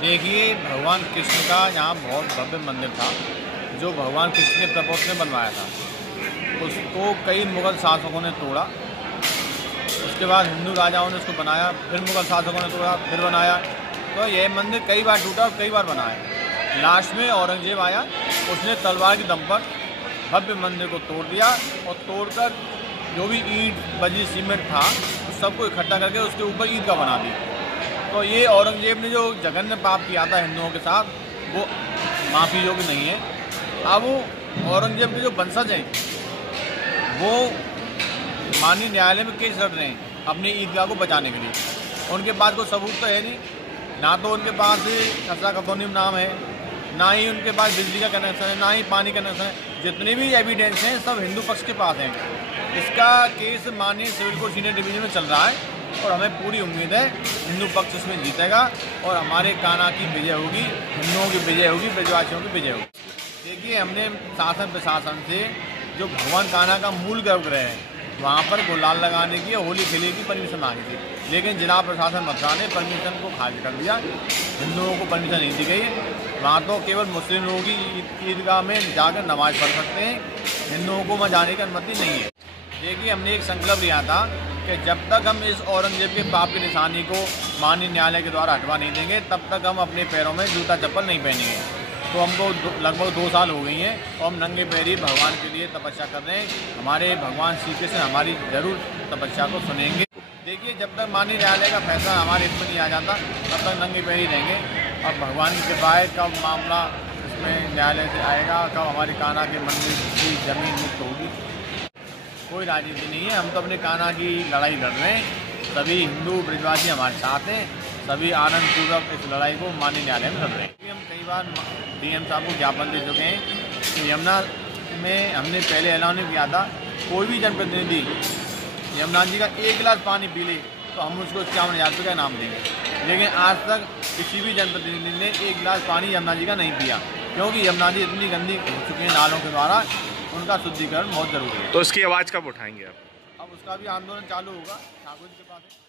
देखिए, भगवान कृष्ण का यहाँ बहुत भव्य मंदिर था, जो भगवान कृष्ण के प्रपोज ने बनवाया था। उसको कई मुग़ल शासकों ने तोड़ा। उसके बाद हिंदू राजाओं ने उसको बनाया, फिर मुग़ल शासकों ने तोड़ा, फिर बनाया। तो यह मंदिर कई बार टूटा और कई बार बनाया। लास्ट में औरंगजेब आया, उसने तलवार के दम पर भव्य मंदिर को तोड़ दिया और तोड़कर जो भी ईंट बजी सीमेंट था उस सबको इकट्ठा करके उसके ऊपर ईदगाह बना दी। तो ये औरंगजेब ने जो जघन्य पाप किया था हिंदुओं के साथ, वो माफ़ी योग्य नहीं है। अब वो औरंगजेब के जो वंशज हैं वो माननीय न्यायालय में केस लड़ रहे हैं अपनी ईदगाह को बचाने के लिए। उनके पास कोई सबूत तो है नहीं, ना तो उनके पास खसरा खतौनी में नाम है, ना ही उनके पास बिजली का कनेक्शन है, ना ही पानी का कनेक्शन है। जितने भी एविडेंस हैं सब हिंदू पक्ष के पास हैं। इसका केस माननीय सिविल कोर्ट सीनियर डिवीजन में चल रहा है और हमें पूरी उम्मीद है हिंदू पक्ष इसमें जीतेगा और हमारे कान्हा की विजय होगी, हिंदुओं की विजय होगी, ब्रजवासियों की विजय होगी। देखिए, हमने शासन प्रशासन से जो भगवान कान्हा का मूल गर्भगृह है वहाँ पर गुलाल लगाने की, होली खेलने की परमिशन मांगी थी, लेकिन जिला प्रशासन मथुरा ने परमिशन को खारिज कर दिया। हिंदुओं को परमिशन नहीं दी गई। वहाँ तो केवल मुस्लिम लोगों की ईदगाह में जाकर नमाज पढ़ सकते हैं, हिंदुओं को वहाँ जाने की अनुमति नहीं है। देखिए, हमने एक संकल्प लिया था कि जब तक हम इस औरंगजेब के पाप की निशानी को माननीय न्यायालय के द्वारा हटवा नहीं देंगे तब तक हम अपने पैरों में जूता चप्पल नहीं पहनेंगे। तो हमको लगभग 2 साल हो गई हैं और हम नंगे पैरी भगवान के लिए तपस्या कर रहे हैं। हमारे भगवान श्री कृष्ण हमारी जरूर तपस्या को सुनेंगे। देखिए, जब तक माननीय न्यायालय का फैसला हमारे हित में नहीं आ जाता तब तक नंगे पैरी रहेंगे। अब भगवान की कृपा है, कब मामला इसमें न्यायालय से आएगा, कब हमारे कान्हा के मंदिर की जमीन मुक्त होगी, कोई राजनीति नहीं है। हम तो अपने कान्हा की लड़ाई लड़ रहे हैं। सभी हिंदू ब्रजवासी हमारे साथ हैं, सभी आनंदपूर्वक इस लड़ाई को माननीय न्यायालय में लड़ रहे हैं। हम कई बार डीएम साहब को ज्ञापन दे चुके हैं कि यमुना में हमने पहले ऐलान किया था कोई भी जनप्रतिनिधि यमुना जी का 1 गिलास पानी पी ले तो हम उसको 51,000 रुपये का इनाम देंगे। लेकिन आज तक किसी भी जनप्रतिनिधि ने 1 गिलास पानी यमुना जी का नहीं पिया, क्योंकि यमुना जी इतनी गंदी हो चुकी है नालों के द्वारा, उनका शुद्धिकरण बहुत जरूरी है। तो इसकी आवाज़ कब उठाएंगे आप? अब उसका भी आंदोलन चालू होगा ठाकुर जी के पास।